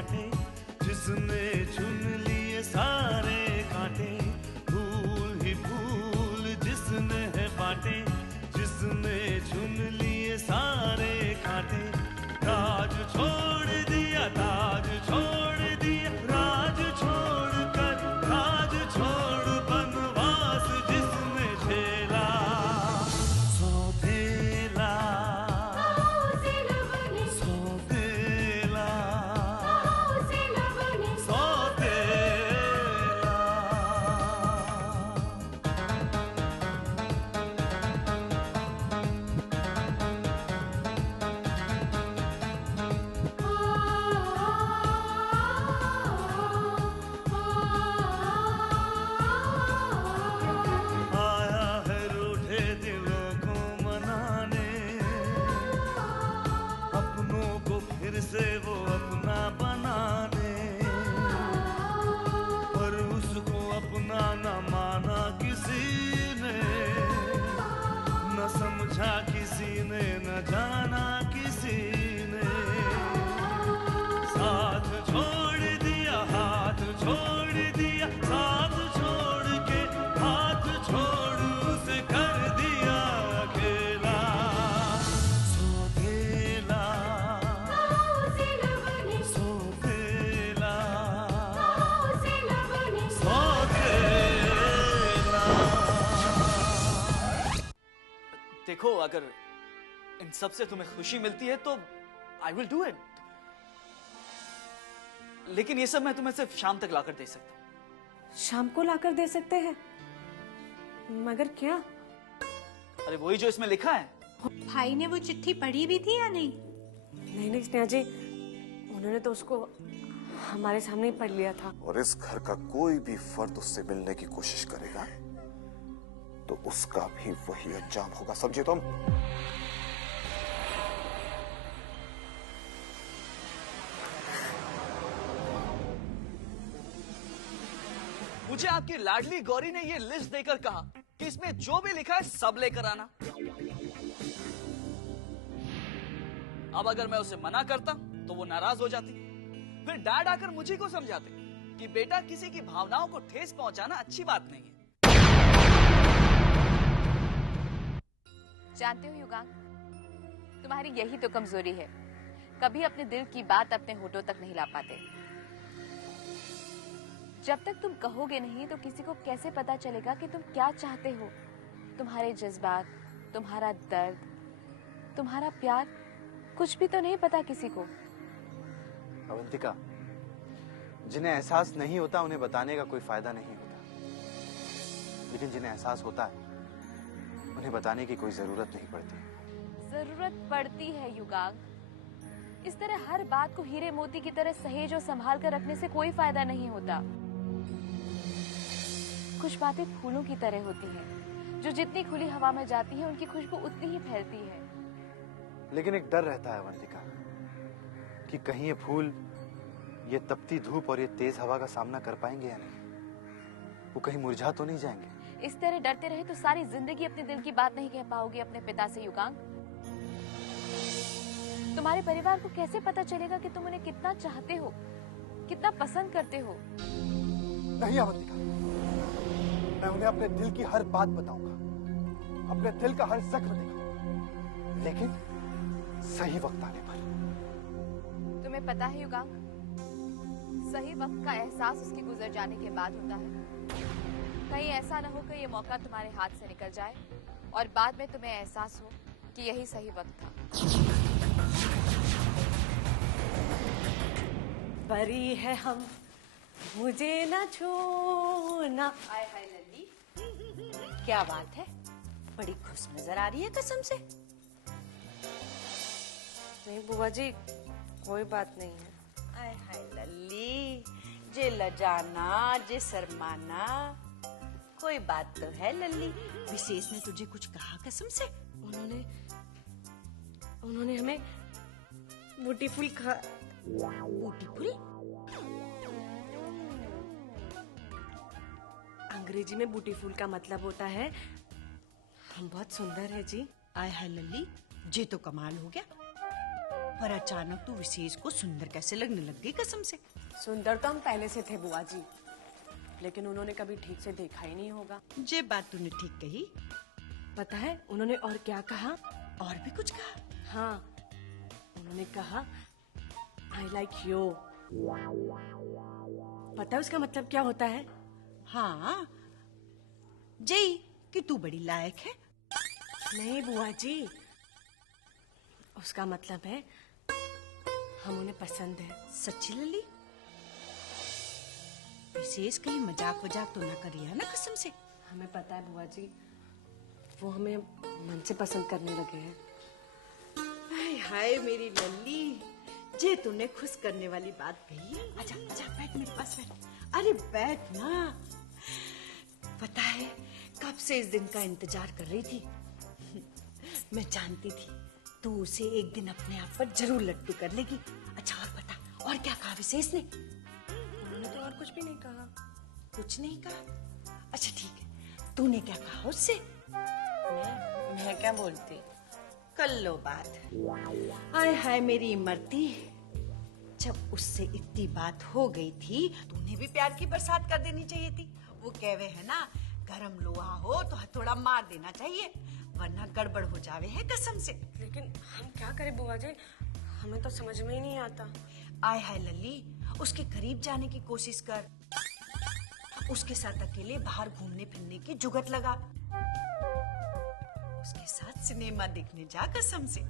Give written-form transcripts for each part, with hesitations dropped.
बांटे, जिसने चुन लिए सारे कांटे। फूल ही फूल जिसने है बांटे, जिसने चुन लिए सारे कांटे। राज छोड़ दिया, ताज छोड़ दिया, राज छोड़ कर राज छोड़ बनवास जिसने झेला। सौतेला सौतेला सौतेला। आया है रूठे दिलों को मनाने, अपनों को फिर से वो अपना बनाने। पर उसको अपना न माना किसी ने, न समझा किसी ने, न जाना किसी ने। साथ छोड़ दिया, हाथ छोड़ दिया, साथ छोड़ के हाथ छोड़ उसे कर दिया अकेला। सौतेला सौतेला सौतेला। देखो, अगर इन सब से तुम्हें खुशी मिलती है तो आई विल डू इट, लेकिन ये सब मैं तुम्हें सिर्फ शाम तक लाकर दे सकता हूँ। शाम को लाकर दे सकते हैं, मगर क्या? अरे वही जो इसमें लिखा है। भाई ने वो चिट्ठी पढ़ी भी थी या नहीं? नहीं नहीं स्नेहा जी, उन्होंने तो उसको हमारे सामने ही पढ़ लिया था। और इस घर का कोई भी फर्द उससे मिलने की कोशिश करेगा तो उसका भी वही अंजाम होगा, समझे तुम? मुझे आपकी लाडली गौरी ने ये लिस्ट देकर कहा कि इसमें जो भी लिखा है सब लेकर आना। अब अगर मैं उसे मना करता तो वो नाराज हो जाती, फिर डैड आकर मुझे को समझाते कि बेटा किसी की भावनाओं को ठेस पहुंचाना अच्छी बात नहीं है। जानते हो युगांक, तुम्हारी यही तो कमजोरी है, कभी अपने दिल की बात अपने होठों तक नहीं ला पाते। जब तक तुम कहोगे नहीं तो किसी को कैसे पता चलेगा कि तुम क्या चाहते हो? तुम्हारे जज्बात, तुम्हारा दर्द, तुम्हारा प्यार, कुछ भी तो नहीं पता किसी को। अवंतिका, जिन्हें एहसास नहीं होता उन्हें बताने का कोई फायदा नहीं होता, लेकिन जिन्हें एहसास होता है उन्हें बताने की कोई जरूरत नहीं पड़ती। जरूरत पड़ती है युगांक। इस तरह हर बात को हीरे मोती की तरह सहेज और संभाल कर रखने से कोई फायदा नहीं होता। कुछ बातें फूलों की तरह होती हैं, जो जितनी खुली हवा में जाती हैं उनकी खुशबू उतनी ही फैलती है। लेकिन एक डर रहता है अवंतिका कि कहीं ये फूल ये तपती धूप और ये तेज हवा का सामना कर पाएंगे या नहीं, वो कहीं मुरझा तो नहीं जाएंगे। इस तरह डरते रहे तो सारी जिंदगी अपने दिल की बात नहीं कह पाओगे अपने पिता से युगांक। तुम्हारे परिवार को कैसे पता चलेगा कि तुम उन्हें कितना चाहते हो, कितना पसंद करते हो? नहीं अवंतिका, मैं उन्हें अपने दिल की हर बात बताऊंगा, अपने दिल का हर जख्म दिखाऊंगा, लेकिन सही वक्त आने पर। तुम्हें पता है युगांक, सही वक्त का एहसास उसके गुजर जाने के बाद होता है। कहीं ऐसा न हो कि ये मौका तुम्हारे हाथ से निकल जाए और बाद में तुम्हें एहसास हो कि यही सही वक्त था। परी है हम, मुझे न छूना। हाय हाय लल्ली, क्या बात है? बड़ी खुश नजर आ रही है कसम से। नहीं बुआ जी, कोई बात नहीं है। हाय हाय लल्ली, जे लजाना जे शर्माना, कोई बात तो है लल्ली। विशेष ने तुझे कुछ कहा कसम से? उन्होंने हमें ब्यूटीफुल ब्यूटीफुल? अंग्रेजी में ब्यूटीफुल का मतलब होता है हम बहुत सुंदर है जी। आय हाय लल्ली, जे तो कमाल हो गया। पर अचानक तू विशेष को सुंदर कैसे लगने लग गई कसम से? सुंदर तो हम पहले से थे बुआ जी, लेकिन उन्होंने कभी ठीक से देखा ही नहीं होगा। ये बात तूने ठीक कही। पता है उन्होंने और क्या कहा? और भी कुछ कहा? हाँ, उन्होंने कहा आई लाइक यू। पता है उसका मतलब क्या होता है? हाँ, जय कि तू बड़ी लायक है। नहीं बुआ जी, उसका मतलब है हम उन्हें पसंद है। सच्ची लल्ली? विशेष कहीं मजाक वजाक तो ना करिया ना कसम से? हमें पता है बुआ जी, वो हमें मन से पसंद करने लगे हैं। हाय हाय मेरी लल्ली, जे तूने खुश करने वाली बात कही। आजा आजा बैठ मेरे पास बैठ। अरे बैठ ना। पता है कब से इस दिन का इंतजार कर रही थी। मैं जानती थी तू उसे एक दिन अपने आप पर जरूर लट्टू कर लेगी। अच्छा और बता, और क्या कहा विशेष ने? उन्होंने तो और कुछ भी नहीं कहा। कुछ नहीं कहा? अच्छा ठीक है, तूने क्या कहा उससे? मैं क्या बोलती? कर लो बात। हाय हाय मेरी इमरती, जब उससे इतनी बात हो गई थी तूने भी प्यार की बरसात कर देनी चाहिए थी। वो कहवे है ना, गरम लोहा हो तो हथौड़ा मार देना चाहिए, वरना गड़बड़ हो जावे है कसम से। लेकिन हम क्या करें बुआ जी, हमें तो समझ में ही नहीं आता। आय हाय लल्ली, उसके करीब जाने की कोशिश कर, उसके साथ अकेले बाहर घूमने फिरने की जुगत लगा, उसके साथ सिनेमा देखने जा कसम से।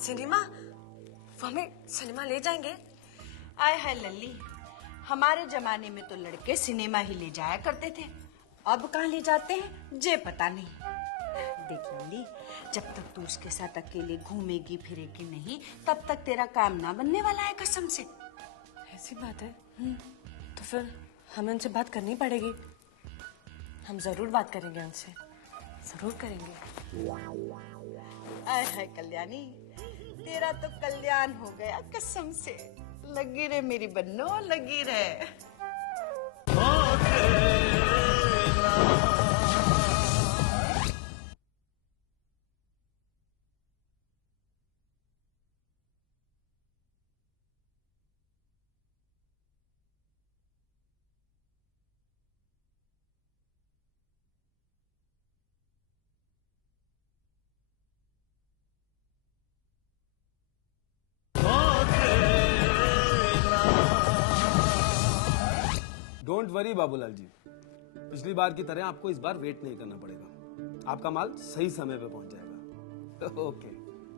सिनेमा? वो हमें सिनेमा ले जाएंगे? आय हाय लल्ली, हमारे जमाने में तो लड़के सिनेमा ही ले जाया करते थे, अब कहाँ ले जाते हैं जे पता नहीं। देख लल्ली, जब तक तू उसके साथ अकेले घूमेगी फिरेगी नहीं, तब तक तेरा काम ना बनने वाला है कसम से। ऐसी बात है? तो फिर हमें उनसे बात करनी पड़ेगी। हम जरूर बात करेंगे उनसे, जरूर करेंगे। आय हाय कल्याणी, तेरा तो कल्याण हो गया कसम से। लगी रहे मेरी बन्नो, लगी रहे। डोंट वरी बाबूलाल जी, पिछली बार की तरह आपको इस बार वेट नहीं करना पड़ेगा। आपका माल सही समय पे पहुंच जाएगा। Okay,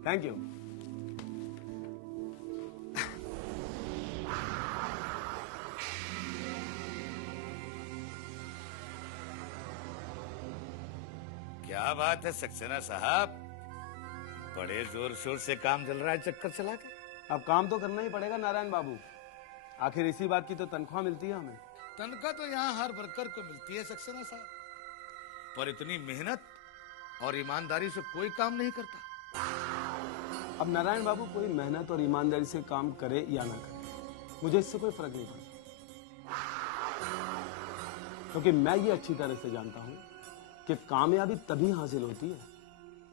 thank you. क्या बात है सक्सेना साहब, बड़े जोर शोर से काम चल रहा है चक्कर चला के। अब काम तो करना ही पड़ेगा नारायण बाबू, आखिर इसी बात की तो तनख्वाह मिलती है हमें। तनख्वाह तो यहाँ हर वर्कर को मिलती है सक्सेना साहब, पर इतनी मेहनत और ईमानदारी से कोई काम नहीं करता। अब नारायण बाबू कोई मेहनत और ईमानदारी से काम करे या ना करे, मुझे इससे कोई फर्क नहीं पड़ता, क्योंकि मैं ये अच्छी तरह से जानता हूं कि कामयाबी तभी हासिल होती है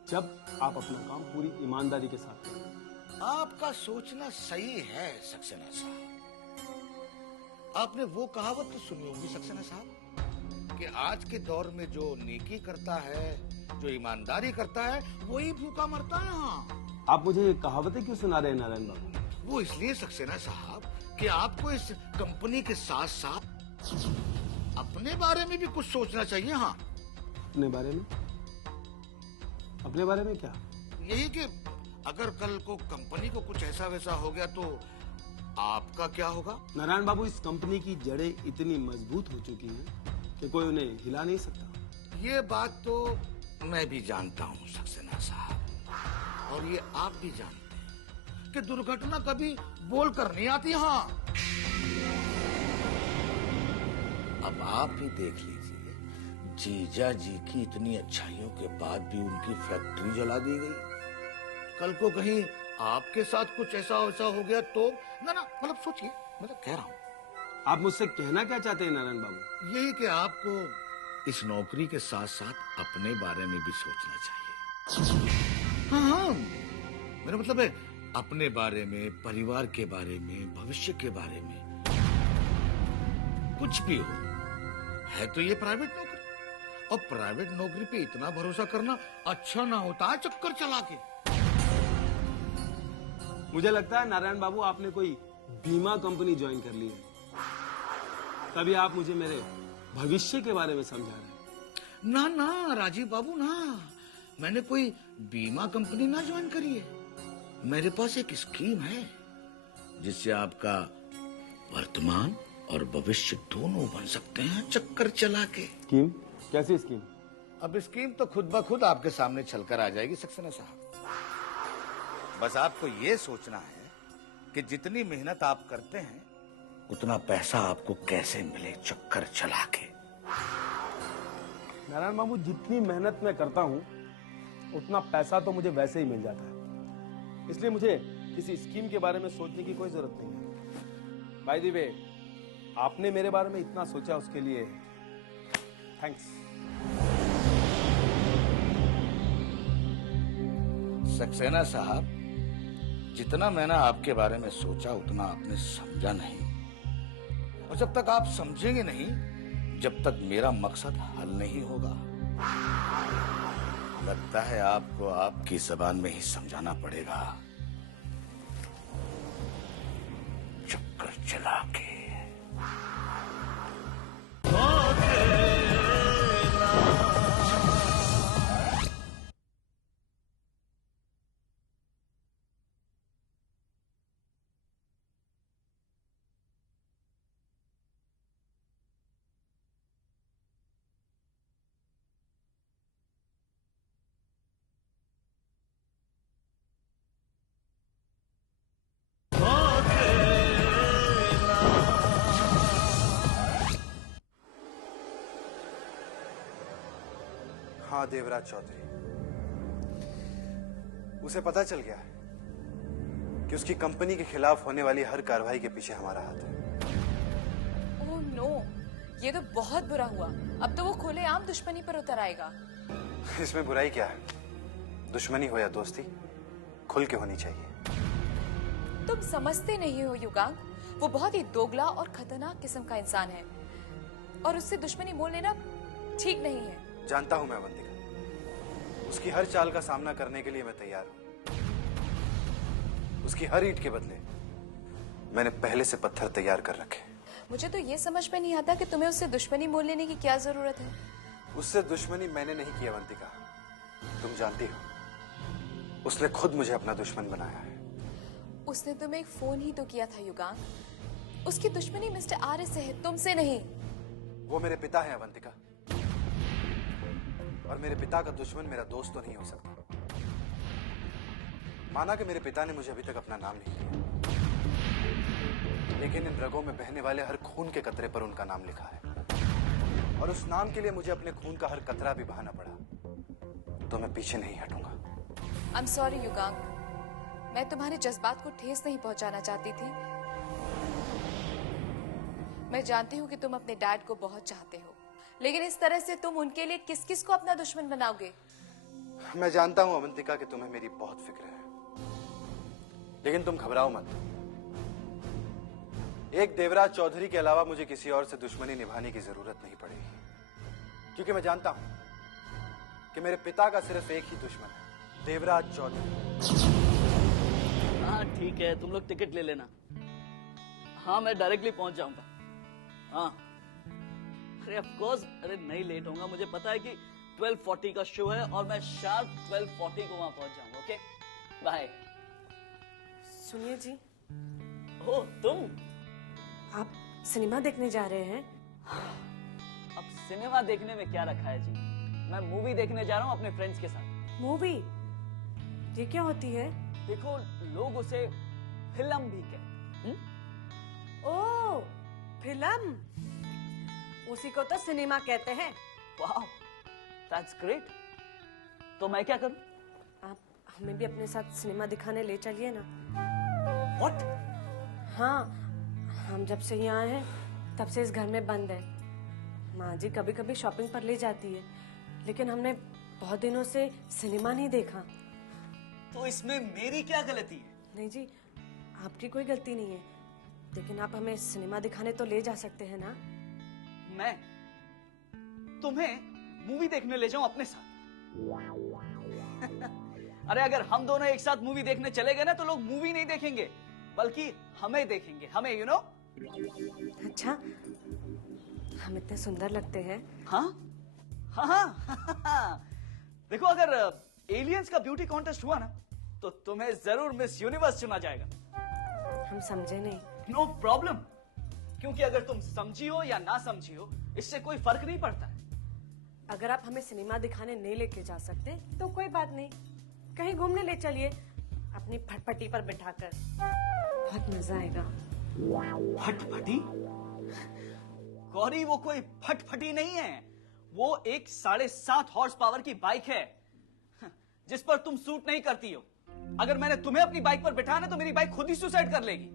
जब आप अपना काम पूरी ईमानदारी के साथ करें। आपका सोचना सही है सक्सेना साहब। आपने वो कहावत तो सुनी होगी सक्सेना साहब कि आज के दौर में जो नेकी करता है, जो ईमानदारी करता है, वही भूखा मरता है। हाँ, आप मुझे ये कहावतें क्यों सुना रहे हैं नारायण बाबू? वो इसलिए सक्सेना साहब कि आपको इस कंपनी के साथ साथ अपने बारे में भी कुछ सोचना चाहिए। हाँ, अपने बारे में? अपने बारे में क्या? यही कि अगर कल को कंपनी को कुछ ऐसा वैसा हो गया तो आपका क्या होगा? नारायण बाबू, इस कंपनी की जड़ें इतनी मजबूत हो चुकी हैं कि कोई उन्हें हिला नहीं सकता। ये बात तो मैं भी जानता हूँ सक्सेना साहब, और ये आप भी जानते हैं कि दुर्घटना कभी बोल कर नहीं आती। हाँ, अब आप ही देख लीजिए, जीजा जी की इतनी अच्छाइयों के बाद भी उनकी फैक्ट्री जला दी गई। कल को कहीं आपके साथ कुछ ऐसा वैसा हो गया तो ना मतलब सोचिए, मतलब कह रहा हूँ। आप मुझसे कहना क्या चाहते हैं नारायण बाबू? यही कि आपको इस नौकरी के साथ साथ अपने बारे में भी सोचना चाहिए। हाँ, मेरा मतलब है अपने बारे में, परिवार के बारे में, भविष्य के बारे में कुछ भी हो, है तो ये प्राइवेट नौकरी। और प्राइवेट नौकरी पे इतना भरोसा करना अच्छा ना होता है चक्कर चला के। मुझे लगता है नारायण बाबू आपने कोई बीमा कंपनी ज्वाइन कर ली है, तभी आप मुझे मेरे भविष्य के बारे में समझा रहे हैं। ना ना राजीव बाबू ना, मैंने कोई बीमा कंपनी ना ज्वाइन करी है। मेरे पास एक स्कीम है जिससे आपका वर्तमान और भविष्य दोनों बन सकते हैं चक्कर चला के। स्कीम? कैसी स्कीम? अब स्कीम तो खुद ब खुद आपके सामने चलकर आ जाएगी सक्सेना साहब। बस आपको ये सोचना है कि जितनी मेहनत आप करते हैं उतना पैसा आपको कैसे मिले चक्कर चला के। नारायण बाबू, जितनी मेहनत मैं करता हूँ उतना पैसा तो मुझे वैसे ही मिल जाता है, इसलिए मुझे किसी स्कीम के बारे में सोचने की कोई जरूरत नहीं है। बाय द वे, आपने मेरे बारे में इतना सोचा उसके लिए थैंक्स। सक्सेना साहब, जितना मैंने आपके बारे में सोचा उतना आपने समझा नहीं, और जब तक आप समझेंगे नहीं, जब तक मेरा मकसद हल नहीं होगा। लगता है आपको आपकी जबान में ही समझाना पड़ेगा चक्कर चला के। हाँ, देवराज चौधरी, उसे पता चल गया है कि उसकी कंपनी के खिलाफ होने वाली हर कार्रवाई के पीछे हमारा हाथ है। ओह नो, ये तो बहुत बुरा हुआ। अब तो वो खुलेआम दुश्मनी पर उतर आएगा। इसमें बुराई क्या है? दुश्मनी हो या दोस्ती, खुल के होनी चाहिए। तुम समझते नहीं हो युगांक, वो बहुत ही दोगला और खतरनाक किस्म का इंसान है, और उससे दुश्मनी मोल लेना ठीक नहीं है। जानता हूं मैं अवंतिका, उसकी हर चाल का सामना करने के लिए मैं तैयार हूं। उसकी हर ईंट के बदले मैंने पहले से पत्थर तैयार कर रखे। मुझे तो ये समझ में नहीं आता कि तुम्हें उससे दुश्मनी मोल लेने की क्या जरूरत है। उससे दुश्मनी मैंने नहीं की अवंतिका, तुम जानती हो। उसने खुद मुझे अपना दुश्मन बनाया है। उसने तुम्हें एक फोन ही तो किया था युगांक। उसकी दुश्मनी मिस्टर आर्य से है, तुमसे नहीं। वो मेरे पिता हैं अवंतिका, और मेरे पिता का दुश्मन मेरा दोस्त तो नहीं हो सकता। माना कि मेरे पिता ने मुझे अभी तक अपना नाम नहीं दिया, लेकिन इन रगों में बहने वाले हर खून के कतरे पर उनका नाम लिखा है, और उस नाम के लिए मुझे अपने खून का हर कतरा भी बहाना पड़ा तो मैं पीछे नहीं हटूंगा। आई एम सॉरी युगांक, मैं तुम्हारे जज्बात को ठेस नहीं पहुंचाना चाहती थी। मैं जानती हूँ कि तुम अपने डैड को बहुत चाहते हो, लेकिन इस तरह से तुम उनके लिए किस किस को अपना दुश्मन बनाओगे? मैं जानता हूं अवंतिका कि तुम्हें मेरी बहुत फिक्र है, लेकिन तुम घबराओ मत। एक देवराज चौधरी के अलावा मुझे किसी और से दुश्मनी निभाने की जरूरत नहीं पड़ेगी, क्योंकि मैं जानता हूं कि मेरे पिता का सिर्फ एक ही दुश्मन है, देवराज चौधरी। हाँ ठीक है, तुम लोग टिकट ले लेना। हाँ मैं डायरेक्टली पहुंच जाऊंगा। हाँ अरे ऑफ कोर्स, अरे नहीं लेट होऊंगा। मुझे पता है कि 12:40 का शो है और मैं शार्प 12:40 को वहां पहुंच जाऊंगा। Okay bye. सुनिए जी, ओ तुम? आप सिनेमा देखने जा रहे हैं? अब सिनेमा देखने में क्या रखा है जी, मैं मूवी देखने जा रहा हूँ अपने फ्रेंड्स के साथ। मूवी? ये क्या होती है? देखो, लोग उसे फिल्म भी कहते। ओह, फिल्म? उसी को तो सिनेमा कहते हैं। वाह, दैट्स ग्रेट। तो मैं क्या करूं? आप हमें भी अपने साथ सिनेमा दिखाने ले चलिए ना। व्हाट? हाँ, हम जब से यहाँ हैं तब से इस घर में बंद है। माँ जी कभी कभी शॉपिंग पर ले जाती है, लेकिन हमने बहुत दिनों से सिनेमा नहीं देखा। तो इसमें मेरी क्या गलती है? नहीं जी, आपकी कोई गलती नहीं है, लेकिन आप हमें सिनेमा दिखाने तो ले जा सकते हैं ना? मैं तुम्हें मूवी देखने ले जाऊं अपने साथ? अरे अगर हम दोनों एक साथ मूवी देखने चले गए ना तो लोग मूवी नहीं देखेंगे बल्कि हमें देखेंगे, हमें, यू नो। अच्छा, हम इतने सुंदर लगते हैं? हाँ हाँ। देखो, अगर एलियंस का ब्यूटी कॉन्टेस्ट हुआ ना तो तुम्हें जरूर मिस यूनिवर्स चुना जाएगा। हम समझे नहीं। नो प्रॉब्लम, क्योंकि अगर तुम समझी हो या ना समझी हो इससे कोई फर्क नहीं पड़ता है। अगर आप हमें सिनेमा दिखाने नहीं लेके जा सकते तो कोई बात नहीं, कहीं घूमने ले चलिए अपनी फटफटी पर बिठाकर, बहुत मजा आएगा। फटफटी? गौरी, वो कोई फटफटी नहीं है, वो एक 7.5 हॉर्स पावर की बाइक है जिस पर तुम सूट नहीं करती हो। अगर मैंने तुम्हें अपनी बाइक पर बिठाना तो मेरी बाइक खुद ही सुसाइड कर लेगी।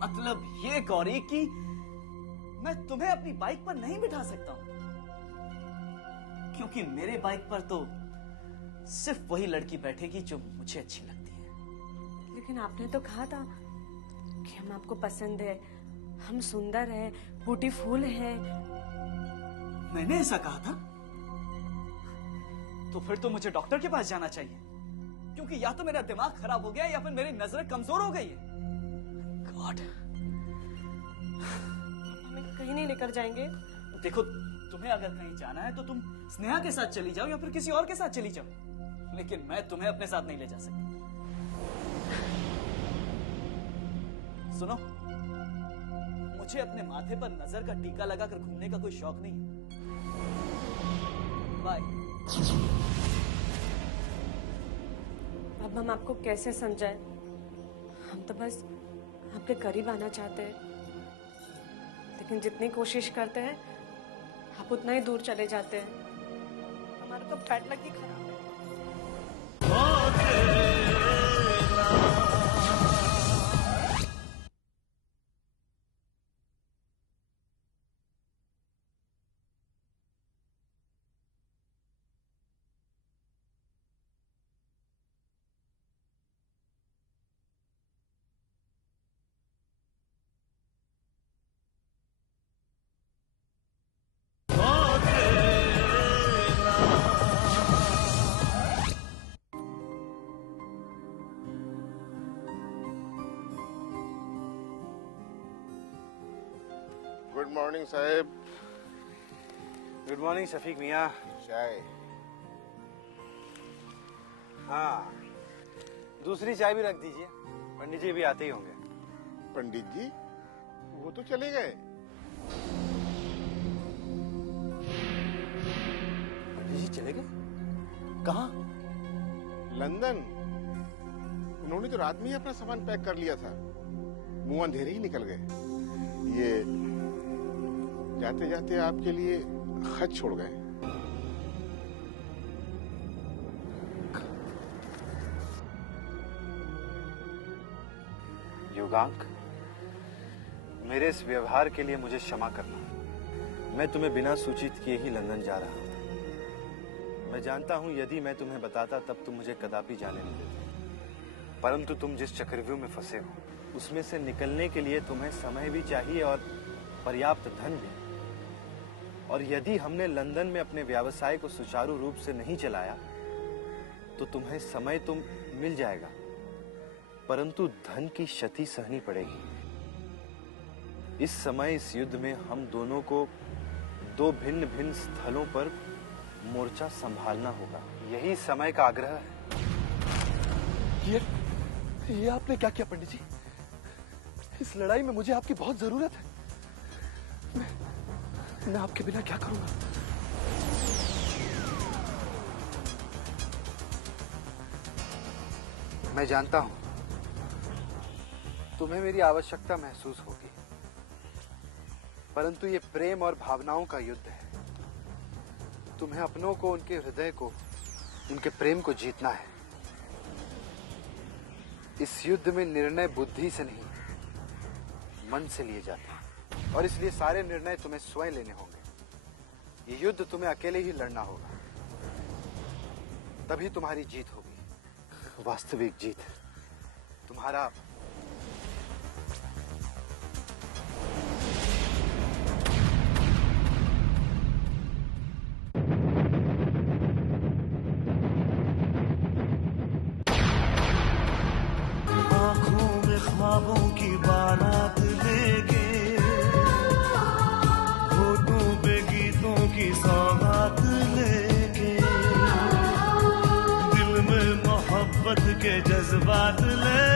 मतलब ये गौरी कि मैं तुम्हें अपनी बाइक पर नहीं बिठा सकता हूं, क्योंकि मेरे बाइक पर तो सिर्फ वही लड़की बैठेगी जो मुझे अच्छी लगती है। लेकिन आपने तो कहा था कि हम आपको पसंद है, हम सुंदर हैं, ब्यूटीफुल हैं। मैंने ऐसा कहा था? तो फिर तो मुझे डॉक्टर के पास जाना चाहिए, क्योंकि या तो मेरा दिमाग खराब हो गया या फिर मेरी नजरें कमजोर हो गई है। गॉड, हमें कहीं नहीं लेकर जाएंगे? देखो, तुम्हें अगर कहीं जाना है तो तुम स्नेहा के साथ चली जाओ या फिर किसी और के साथ चली जाओ, लेकिन मैं तुम्हें अपने साथ नहीं ले जा सकती। सुनो, मुझे अपने माथे पर नजर का टीका लगाकर घूमने का कोई शौक नहीं है। बाय। अब हम आपको कैसे समझाएं? हम तो बस आपके करीब आना चाहते हैं, लेकिन जितनी कोशिश करते हैं आप उतना ही दूर चले जाते हैं। हमारा तो बैड लक ही खराब है। गुड मॉर्निंग साहब। गुड मॉर्निंग शफीक मियाँ। चाय? हाँ, दूसरी चाय भी रख दीजिए, पंडित जी भी आते ही होंगे। पंडित जी वो तो चले गए। पंडित जी चले गए? कहाँ? लंदन। उन्होंने तो रात में ही अपना सामान पैक कर लिया था, मुंह अंधेरे ही निकल गए। ये जाते जाते आपके लिए खत छोड़ गए। युगांक, मेरे इस व्यवहार के लिए मुझे क्षमा करना। मैं तुम्हें बिना सूचित किए ही लंदन जा रहा हूं। मैं जानता हूं यदि मैं तुम्हें बताता तब तुम मुझे कदापि जाने नहीं देते, परंतु तुम जिस चक्रव्यूह में फंसे हो उसमें से निकलने के लिए तुम्हें समय भी चाहिए और पर्याप्त धन भी। और यदि हमने लंदन में अपने व्यवसाय को सुचारू रूप से नहीं चलाया तो तुम्हें समय तो मिल जाएगा, परंतु धन की क्षति सहनी पड़ेगी। इस समय इस युद्ध में हम दोनों को दो भिन्न भिन्न स्थलों पर मोर्चा संभालना होगा। यही समय का आग्रह है। ये आपने क्या किया पंडित जी? इस लड़ाई में मुझे आपकी बहुत जरूरत है। मैं आपके बिना क्या करूंगा? मैं जानता हूं तुम्हें मेरी आवश्यकता महसूस होगी, परंतु ये प्रेम और भावनाओं का युद्ध है। तुम्हें अपनों को, उनके हृदय को, उनके प्रेम को जीतना है। इस युद्ध में निर्णय बुद्धि से नहीं मन से लिए जाते हैं, और इसलिए सारे निर्णय तुम्हें स्वयं लेने होंगे। ये युद्ध तुम्हें अकेले ही लड़ना होगा, तभी तुम्हारी जीत होगी। वास्तविक जीत तुम्हारा आंखों में ख्वाबों की बारात लेके, होठों पे गीतों की सौगात लेके, दिल में मोहब्बत के जज्बात ले